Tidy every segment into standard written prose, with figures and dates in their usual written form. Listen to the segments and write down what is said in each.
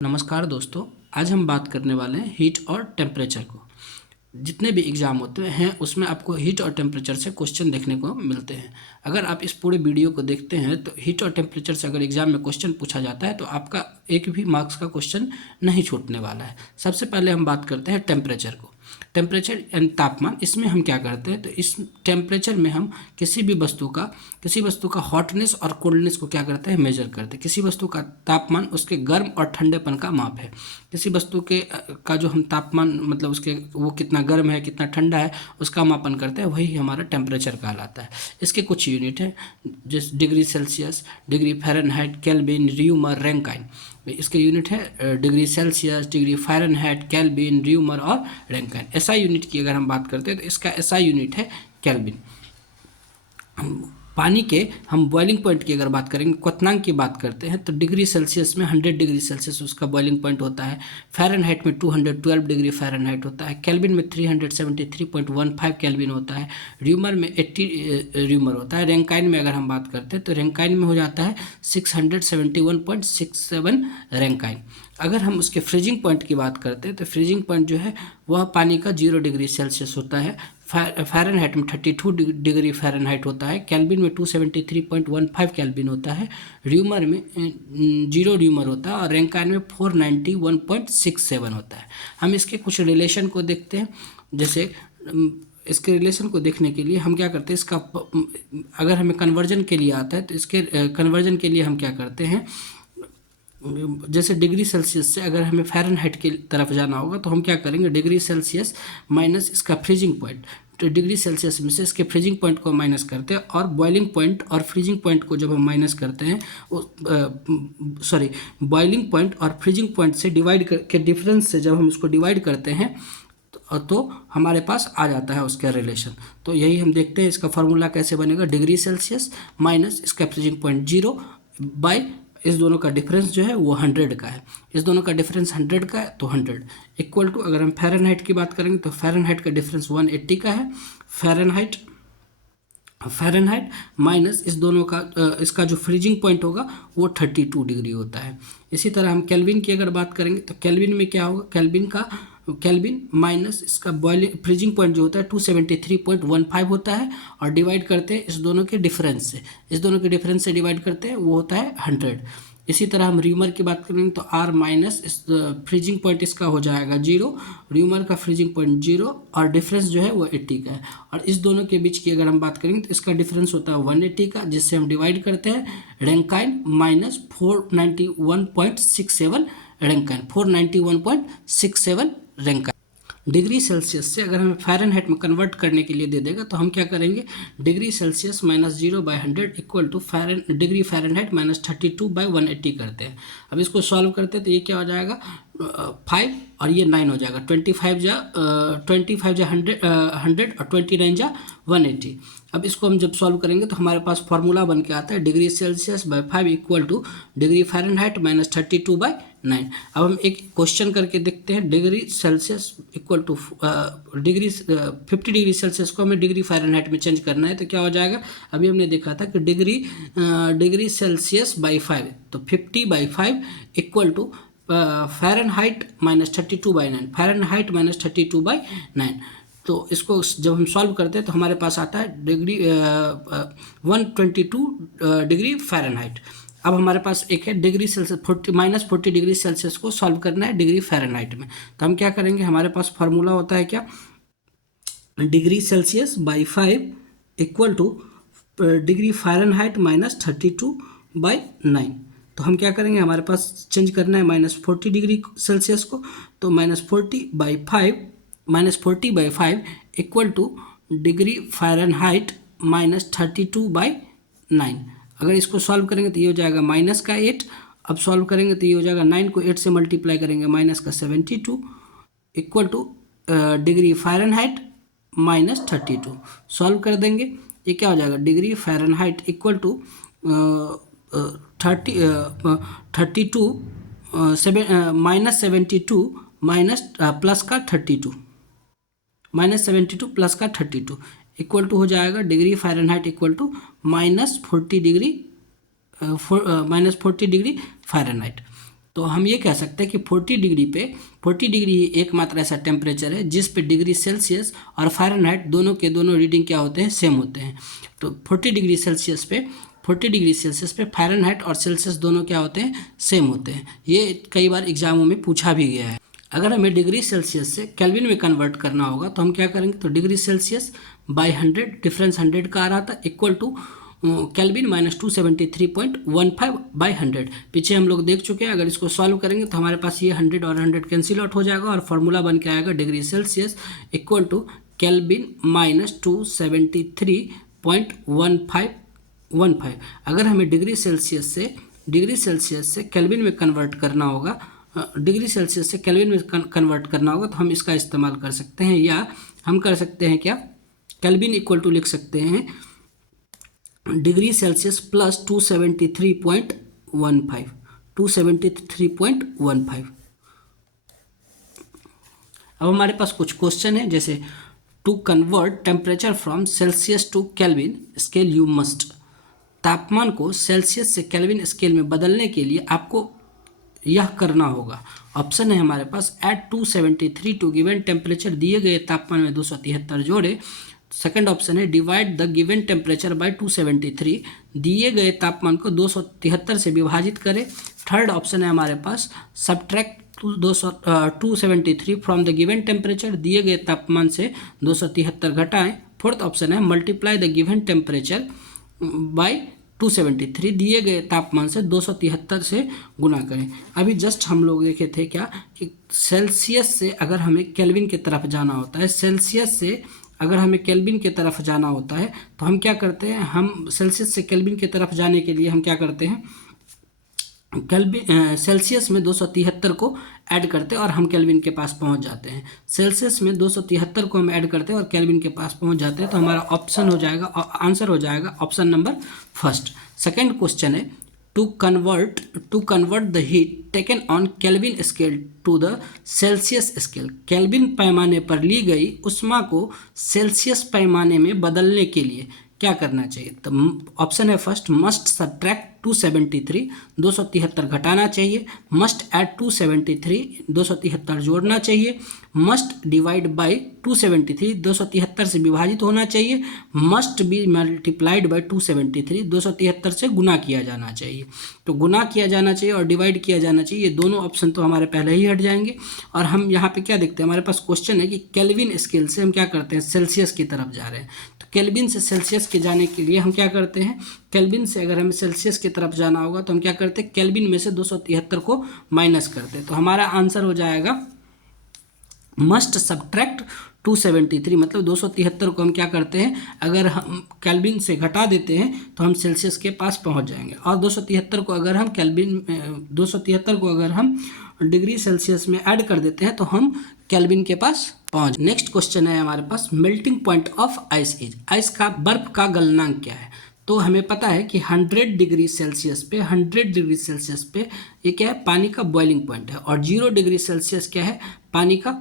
नमस्कार दोस्तों, आज हम बात करने वाले हैं हीट और टेम्परेचर को। जितने भी एग्ज़ाम होते हैं उसमें आपको हीट और टेम्परेचर से क्वेश्चन देखने को मिलते हैं। अगर आप इस पूरे वीडियो को देखते हैं तो हीट और टेम्परेचर से अगर एग्ज़ाम में क्वेश्चन पूछा जाता है तो आपका एक भी मार्क्स का क्वेश्चन नहीं छूटने वाला है। सबसे पहले हम बात करते हैं टेम्परेचर को। टेम्परेचर यानी तापमान, इसमें हम क्या करते हैं तो इस टेम्परेचर में हम किसी वस्तु का हॉटनेस और कोल्डनेस को क्या करते हैं, मेजर करते हैं। किसी वस्तु का तापमान उसके गर्म और ठंडेपन का माप है। किसी वस्तु के का जो हम तापमान मतलब उसके वो कितना गर्म है कितना ठंडा है उसका मापन करते हैं, वही हमारा टेम्परेचर कहलाता है। इसके कुछ यूनिट है जैसे degree Celsius, degree Fahrenheit, kelvin, rumour, Rankine. इसके यूनिट है degree Celsius, degree Fahrenheit, kelvin, rumour और रैंकाइन। एसआई यूनिट की अगर हम बात करते हैं तो इसका एसआई यूनिट है केल्विन। पानी के हम बॉइलिंग पॉइंट की अगर बात करेंगे, क्वथनांक की बात करते हैं तो डिग्री सेल्सियस में 100 डिग्री सेल्सियस उसका बॉइलिंग पॉइंट होता है। फ़ारेनहाइट में 212 डिग्री फ़ारेनहाइट होता है। केल्विन में 373.15 केल्विन होता है। र्यूमर में 80 र्यूमर होता है। रैंकाइन में अगर हम बात करते हैं तो रैंकाइन में हो जाता है 671.67 रैंकाइन। अगर हम उसके फ्रीजिंग पॉइंट की बात करते हैं तो फ्रीजिंग पॉइंट जो है वह पानी का 0 डिग्री सेल्सियस होता है। फ़ारेनहाइट में 32 डिग्री फ़ारेनहाइट होता है। केल्विन में 273.15 केल्विन होता है। र्यूमर में 0 र्यूमर होता है और रैंकाइन में 491.67 होता है। हम इसके कुछ रिलेशन को देखते हैं। जैसे इसके रिलेशन को देखने के लिए हम क्या करते हैं, इसका अगर हमें कन्वर्जन के लिए आता है तो इसके कन्वर्जन के लिए हम क्या करते हैं, जैसे डिग्री सेल्सियस से अगर हमें फ़ारेनहाइट की तरफ जाना होगा तो हम क्या करेंगे, डिग्री सेल्सियस माइनस इसका फ्रीजिंग पॉइंट, तो डिग्री सेल्सियस में से इसके फ्रीजिंग पॉइंट को माइनस करते हैं और बॉइलिंग पॉइंट और फ्रीजिंग पॉइंट को जब हम माइनस करते हैं बॉइलिंग पॉइंट और फ्रीजिंग पॉइंट से डिवाइड के डिफरेंस से जब हम उसको डिवाइड करते हैं तो हमारे पास आ जाता है उसका रिलेशन। तो यही हम देखते हैं इसका फार्मूला कैसे बनेगा, डिग्री सेल्सियस माइनस इसका फ्रीजिंग पॉइंट 0 बाई इस दोनों का डिफरेंस जो है वो 100 का है। इस दोनों का डिफरेंस 100 का है तो 100 इक्वल टू, अगर हम फ़ारेनहाइट की बात करेंगे तो फ़ारेनहाइट का डिफरेंस 180 का है। फ़ारेनहाइट माइनस इस दोनों का इसका जो फ्रीजिंग पॉइंट होगा वो 32 डिग्री होता है। इसी तरह हम केल्विन की अगर बात करेंगे तो केल्विन में क्या होगा, केल्विन माइनस इसका बॉइलिंग फ्रीजिंग पॉइंट जो होता है 273.15 होता है और डिवाइड करते हैं इस दोनों के डिफरेंस से, डिवाइड करते हैं वो होता है 100। इसी तरह हम र्यूमर की बात करेंगे तो R माइनस इस फ्रीजिंग पॉइंट इसका हो जाएगा 0, र्यूमर का फ्रीजिंग पॉइंट 0 और डिफरेंस जो है वो 80 का है। और इस दोनों के बीच की अगर हम बात करेंगे तो इसका डिफरेंस होता है 180 का, जिससे हम डिवाइड करते हैं Rankine minus 491.67 Rankine. Degree Celsius से अगर हमें फ़ारेनहाइट में कन्वर्ट करने के लिए दे देगा तो हम क्या करेंगे, degree Celsius minus 0/100 equal to degree Fahrenheit minus 32/180 करते हैं। अब इसको सॉल्व करते हैं तो ये क्या हो जाएगा, 5 और ये 9 हो जाएगा। 25 जा 100 और 29 जा 180। अब इसको हम जब सॉल्व करेंगे तो हमारे पास फार्मूला बन के आता है degree Celsius by 5 equal to degree Fahrenheit minus 32/9। अब हम एक क्वेश्चन करके देखते हैं, degree Celsius equal to 50 degree Celsius को हमें डिग्री फ़ारेनहाइट में चेंज करना है तो क्या हो जाएगा, अभी हमने देखा था कि डिग्री सेल्सियस बाई 5 तो 50/5 equal to Fahrenheit minus 32/9, Fahrenheit minus 32/9। तो इसको जब हम सॉल्व करते हैं तो हमारे पास आता है 122 डिग्री फ़ारेनहाइट। अब हमारे पास एक है डिग्री सेल्सियस -40 डिग्री सेल्सियस को सॉल्व करना है डिग्री फ़ारेनहाइट में। तो हम क्या करेंगे, हमारे पास फार्मूला होता है क्या, degree Celsius by 5 equal to degree Fahrenheit minus 32/9। तो हम क्या करेंगे, हमारे पास चेंज करना है -40 डिग्री सेल्सियस को, तो -40/5 equal to degree Fahrenheit minus 32/9। अगर इसको सॉल्व करेंगे तो ये हो जाएगा माइनस का 8। अब सॉल्व करेंगे तो ये हो जाएगा 9 को 8 से मल्टीप्लाई करेंगे माइनस का 72 equal to degree Fahrenheit minus 32। Solve कर देंगे ये क्या हो जाएगा, degree Fahrenheit equal to 32 minus 72 minus plus का 32 -72 प्लस का 32 इक्वल टू हो जाएगा degree Fahrenheit equal to -40 degree Fahrenheit. तो हम ये कह सकते हैं कि 40 डिग्री ही एकमात्र ऐसा टेम्परेचर है जिस पे डिग्री सेल्सियस और फ़ारेनहाइट दोनों के दोनों रीडिंग क्या होते हैं, सेम होते हैं। तो 40 डिग्री सेल्सियस पे फ़ारेनहाइट और सेल्सियस दोनों क्या होते हैं, सेम होते हैं। ये कई बार एग्जामों में पूछा भी गया है। अगर हमें डिग्री सेल्सियस से केल्विन में कन्वर्ट करना होगा तो हम क्या करेंगे, तो डिग्री सेल्सियस बाई 100, डिफरेंस 100 का आ रहा था, इक्वल टू केल्विन माइनस 273.15/100। पीछे हम लोग देख चुके हैं। अगर इसको सॉल्व करेंगे तो हमारे पास ये 100 और 100 कैंसिल आउट हो जाएगा और फॉर्मूला बन के आएगा degree Celsius equal to kelvin minus 273.1515। अगर हमें डिग्री सेल्सियस से केल्विन में कन्वर्ट करना होगा, डिग्री सेल्सियस से केल्विन में कन्वर्ट करना होगा, तो हम इसका इस्तेमाल कर सकते हैं, या हम कर सकते हैं क्या, केल्विन इक्वल टू लिख सकते हैं डिग्री सेल्सियस प्लस 273.15। अब हमारे पास कुछ क्वेश्चन है, जैसे to convert temperature from Celsius to kelvin scale you must. तापमान को सेल्सियस से केल्विन स्केल में बदलने के लिए आपको यह करना होगा। ऑप्शन है हमारे पास एट 273 टू गिवन टेम्परेचर, दिए गए तापमान में 273 जोड़े। सेकंड ऑप्शन है divide the given temperature by 273, दिए गए तापमान को 273 से विभाजित करें। थर्ड ऑप्शन है हमारे पास subtract 273 from the given temperature, दिए गए तापमान से 273 घटाएं। फोर्थ ऑप्शन है multiply the given temperature by 273, दिए गए तापमान से 273 से गुना करें। अभी जस्ट हम लोग देखे थे क्या कि सेल्सियस से अगर हमें केल्विन की तरफ जाना होता है, सेल्सियस से अगर हमें केल्विन की तरफ जाना होता है तो हम क्या करते हैं, हम सेल्सियस से केल्विन की तरफ जाने के लिए हम क्या करते हैं, सेल्सियस में 273 को ऐड करते हैं और हम केल्विन के पास पहुंच जाते हैं। सेल्सियस में 273 को हम ऐड करते हैं और केल्विन के पास पहुंच जाते हैं। तो हमारा ऑप्शन हो जाएगा, आंसर हो जाएगा option number first. Second question है to convert the heat taken on kelvin scale to the Celsius scale. Kelvin पैमाने पर ली गई उष्मा को सेल्सियस पैमाने में बदलने के लिए क्या करना चाहिए। तो ऑप्शन है फर्स्ट मस्ट सब्ट्रैक्ट 273, 273 घटाना चाहिए। मस्ट ऐड 273, 273 जोड़ना चाहिए। मस्ट डिवाइड बाय 273, 273 से विभाजित होना चाहिए। मस्ट बी मल्टीप्लाइड बाय 273, 273 से गुना किया जाना चाहिए। तो गुना किया जाना चाहिए और डिवाइड किया जाना चाहिए, ये दोनों ऑप्शन तो हमारे पहले ही हट जाएंगे। और हम यहाँ पे क्या देखते हैं, हमारे पास क्वेश्चन है कि केल्विन स्केल से हम क्या करते हैं, सेल्सियस की तरफ जा रहे हैं। तो केल्विन से सेल्सियस के जाने के लिए हम क्या करते हैं, केल्विन से अगर हमें सेल्सियस की तरफ जाना होगा तो हम क्या करते हैं, केल्विन में से 273 को माइनस करते हैं। तो हमारा आंसर हो जाएगा मस्ट सब्ट्रैक्ट 273, मतलब 273 को हम क्या करते हैं, अगर हम केल्विन से घटा देते हैं तो हम सेल्सियस के पास पहुंच जाएंगे। और 273 को अगर हम 273 को अगर हम डिग्री सेल्सियस में ऐड कर देते हैं तो हम केल्विन के पास पहुंच। नेक्स्ट क्वेश्चन है हमारे पास melting point of ice is. Ice का, बर्फ का गलनांक क्या है। तो हमें पता है कि 100 डिग्री सेल्सियस पे ये क्या है, पानी का बॉइलिंग पॉइंट है। और 0 डिग्री सेल्सियस क्या है, पानी का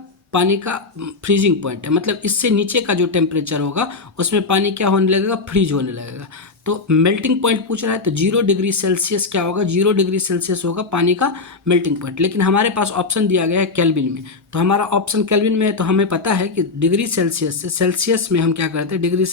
फ्रीजिंग पॉइंट है। मतलब इससे नीचे का जो टेम्परेचर होगा उसमें पानी क्या होने लगेगा, फ्रीज होने लगेगा। तो मेल्टिंग पॉइंट पूछ रहा है तो 0 डिग्री सेल्सियस क्या होगा, 0 डिग्री सेल्सियस होगा पानी का मेल्टिंग पॉइंट। लेकिन हमारे पास ऑप्शन दिया गया है केल्विन में, तो हमारा ऑप्शन केल्विन में है। तो हमें पता है कि डिग्री सेल्सियस से सेल्सियस में हम क्या करते हैं, डिग्री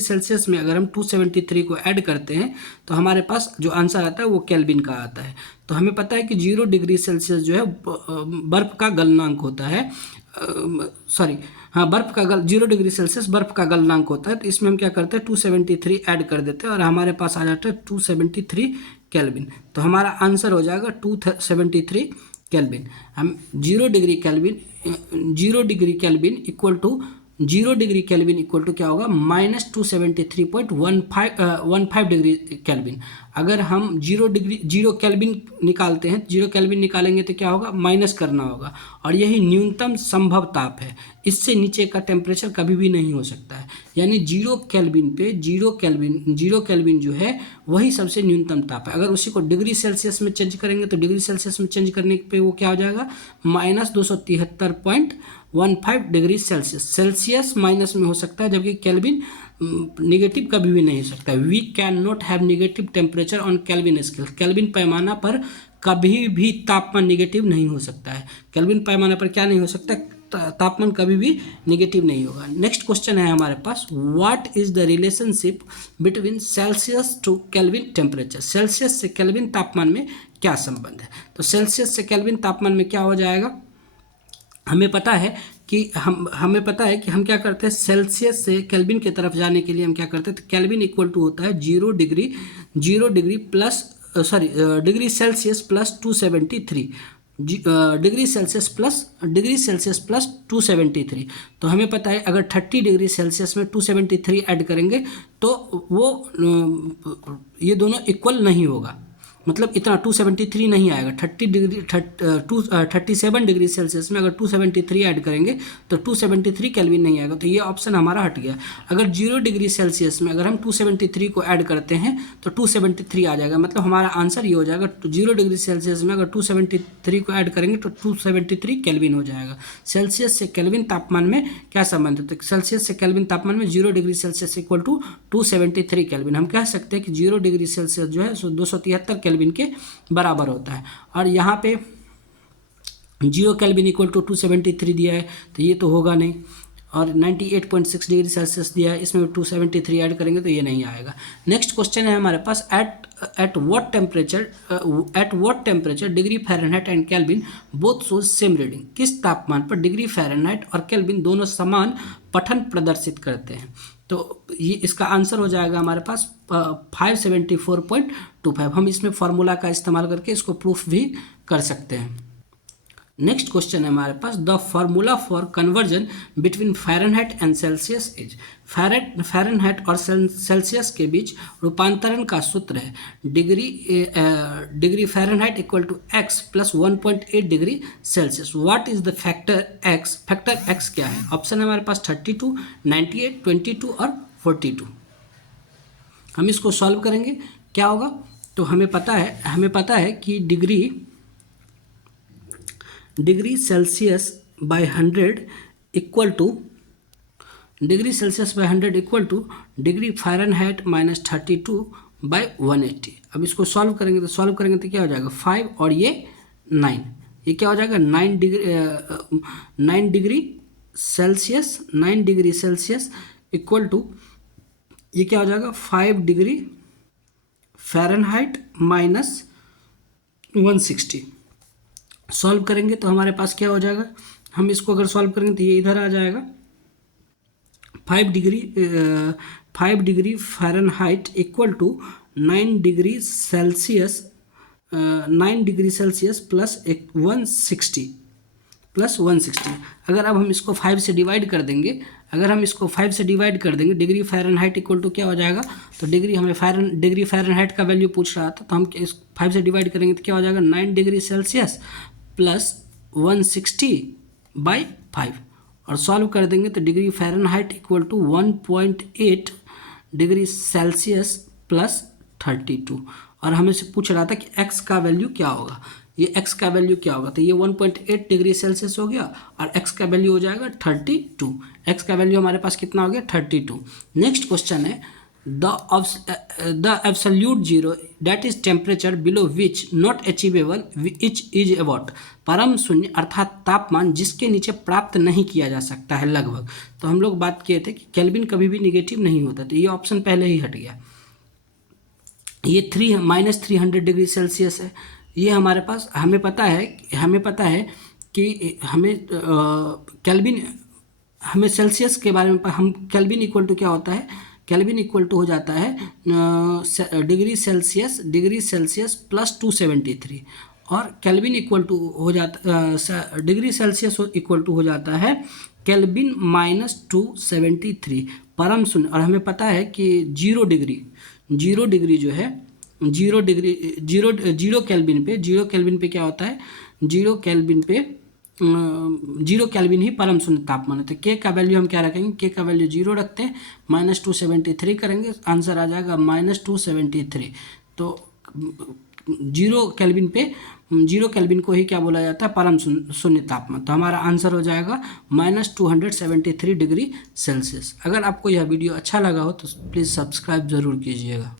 सेल्सियस में अगर हम 273 को ऐड करते हैं तो हमारे पास जो आंसर आता है वो केल्विन का आता है। तो हमें पता है कि 0 डिग्री सेल्सियस जो है बर्फ़ का गलनांक होता है, बर्फ़ का 0 डिग्री सेल्सियस बर्फ़ का गलनांक होता है। तो इसमें हम क्या करते हैं, 273 ऐड कर देते हैं और हमारे पास आ जाता है 273 केल्विन। तो हमारा आंसर हो जाएगा 273 केल्विन। हम 0 डिग्री केल्विन इक्वल टू क्या होगा, माइनस 273.15 डिग्री केल्विन। अगर हम 0 केल्विन निकालते हैं, 0 केल्विन निकालेंगे तो क्या होगा, माइनस करना होगा। और यही न्यूनतम संभव ताप है, इससे नीचे का टेम्परेचर कभी भी नहीं हो सकता है। यानी 0 केल्विन जो है वही सबसे न्यूनतम ताप है। अगर उसी को डिग्री सेल्सियस में चेंज करेंगे तो डिग्री सेल्सियस में चेंज करने पे वो क्या हो जाएगा, माइनस 273.15 डिग्री सेल्सियस माइनस में हो सकता है, जबकि केल्विन निगेटिव कभी भी नहीं हो सकता। We can not have negative temperature on kelvin scale. Kelvin पैमाना पर कभी भी तापमान निगेटिव नहीं हो सकता है। केल्विन पैमाने पर क्या नहीं हो सकता, तापमान कभी भी निगेटिव नहीं होगा। नेक्स्ट क्वेश्चन है हमारे पास, what is the relationship between Celsius to Kelvin temperature. Celsius से केल्विन तापमान में क्या संबंध है। तो सेल्सियस से केल्विन तापमान में क्या हो जाएगा, हमें पता है कि हमें पता है कि हम क्या करते हैं, सेल्सियस से केल्विन की तरफ जाने के लिए हम क्या करते हैं, तो केल्विन इक्वल टू होता है 0 degree plus degree Celsius plus 273 degree Celsius plus 273। तो हमें पता है अगर 30 डिग्री सेल्सियस में 273 ऐड करेंगे तो वो ये दोनों इक्वल नहीं होगा, मतलब इतना 273 नहीं आएगा। 37 डिग्री सेल्सियस में अगर 273 ऐड करेंगे तो 273 केल्विन नहीं आएगा, तो ये ऑप्शन हमारा हट गया। अगर 0 डिग्री सेल्सियस में अगर हम 273 को ऐड करते हैं तो 273 आ जाएगा, मतलब हमारा आंसर ये हो जाएगा 0 डिग्री सेल्सियस में अगर 273 को ऐड करेंगे तो 273 केल्विन हो जाएगा। सेल्सियस से केल्विन तापमान में क्या संबंध है, तो सेल्सियस से केल्विन तापमान में 0 degree Celsius equal to 273 kelvin. हम कह सकते हैं कि 0 डिग्री सेल्सियस जो है 273 केल्विन के बराबर होता है। और यहाँ पे 0 केल्विन इक्वल टू 273 दिया है तो ये तो होगा नहीं, और 98.6 डिग्री सेल्सियस दिया है, इसमें 273 ऐड करेंगे तो ये नहीं आएगा। नेक्स्ट क्वेश्चन है हमारे पास, at what temperature degree Fahrenheit and Kelvin both shows same reading. किस तापमान पर डिग्री फ़ारेनहाइट और केल्विन दोनों समान पठन प्रदर्शित करते हैं। तो ये इसका आंसर हो जाएगा हमारे पास 574.25। हम इसमें फार्मूला का इस्तेमाल करके इसको प्रूफ भी कर सकते हैं। नेक्स्ट क्वेश्चन है हमारे पास, the formula for conversion between Fahrenheit and Celsius is. Fahrenheit और सेल्सियस के बीच रूपांतरण का सूत्र है degree Fahrenheit equal to X plus 1.8 degree Celsius. What is the factor X. Factor X क्या है, ऑप्शन है हमारे पास 32, 98, 22 और 42। हम इसको सॉल्व करेंगे, क्या होगा, तो हमें पता है कि degree Celsius by 100 equal to degree Fahrenheit minus 32 by 180। अब इसको सॉल्व करेंगे तो क्या हो जाएगा 5 और ये 9, ये क्या हो जाएगा 9 डिग्री सेल्सियस इक्वल टू ये क्या हो जाएगा 5 डिग्री फ़ारेनहाइट माइनस 160। सॉल्व करेंगे तो हमारे पास क्या हो जाएगा, हम इसको अगर सॉल्व करेंगे तो ये इधर आ जाएगा 5 degree Fahrenheit equal to 9 degree Celsius plus 160। अगर अब हम इसको 5 से डिवाइड कर देंगे, डिग्री फ़ारेनहाइट इक्वल टू क्या हो जाएगा, तो डिग्री फ़ारेनहाइट का वैल्यू पूछ रहा था, तो हम इस 5 से डिवाइड करेंगे तो क्या हो जाएगा 9 डिग्री सेल्सियस प्लस 160 बाई 5, और सॉल्व कर देंगे तो degree Fahrenheit equal to 1.8 degree Celsius plus 32। और हमें से पूछ रहा था कि x का वैल्यू क्या होगा, ये x का वैल्यू क्या होगा, तो ये 1.8 डिग्री सेल्सियस हो गया और x का वैल्यू हो जाएगा 32। x का वैल्यू हमारे पास कितना हो गया 32। नेक्स्ट क्वेश्चन है, the absolute zero that is temperature below which not achievable is what. परम शून्य अर्थात तापमान जिसके नीचे प्राप्त नहीं किया जा सकता है लगभग। तो हम लोग बात किए थे कि केल्विन कभी भी निगेटिव नहीं होता, तो ये ऑप्शन पहले ही हट गया। ये -300 डिग्री सेल्सियस है, ये हमारे पास हमें पता है कि हमें सेल्सियस के बारे में हम केल्विन इक्वल टू क्या होता है, केल्विन इक्वल टू हो जाता है डिग्री सेल्सियस प्लस 273, और केल्विन इक्वल टू हो जाता डिग्री सेल्सियस इक्वल टू हो जाता है केल्विन -273 परम शून्य। और हमें पता है कि 0 डिग्री जो है जीरो केल्विन पे क्या होता है, 0 केल्विन ही परम शून्य तापमान है। तो के का वैल्यू हम क्या रखेंगे, के का वैल्यू 0 रखते हैं, -273 करेंगे, आंसर आ जाएगा -273। तो 0 केल्विन को ही क्या बोला जाता है, परम शून्य तापमान। तो हमारा आंसर हो जाएगा -273 डिग्री सेल्सियस। अगर आपको यह वीडियो अच्छा लगा हो तो प्लीज़ सब्सक्राइब ज़रूर कीजिएगा।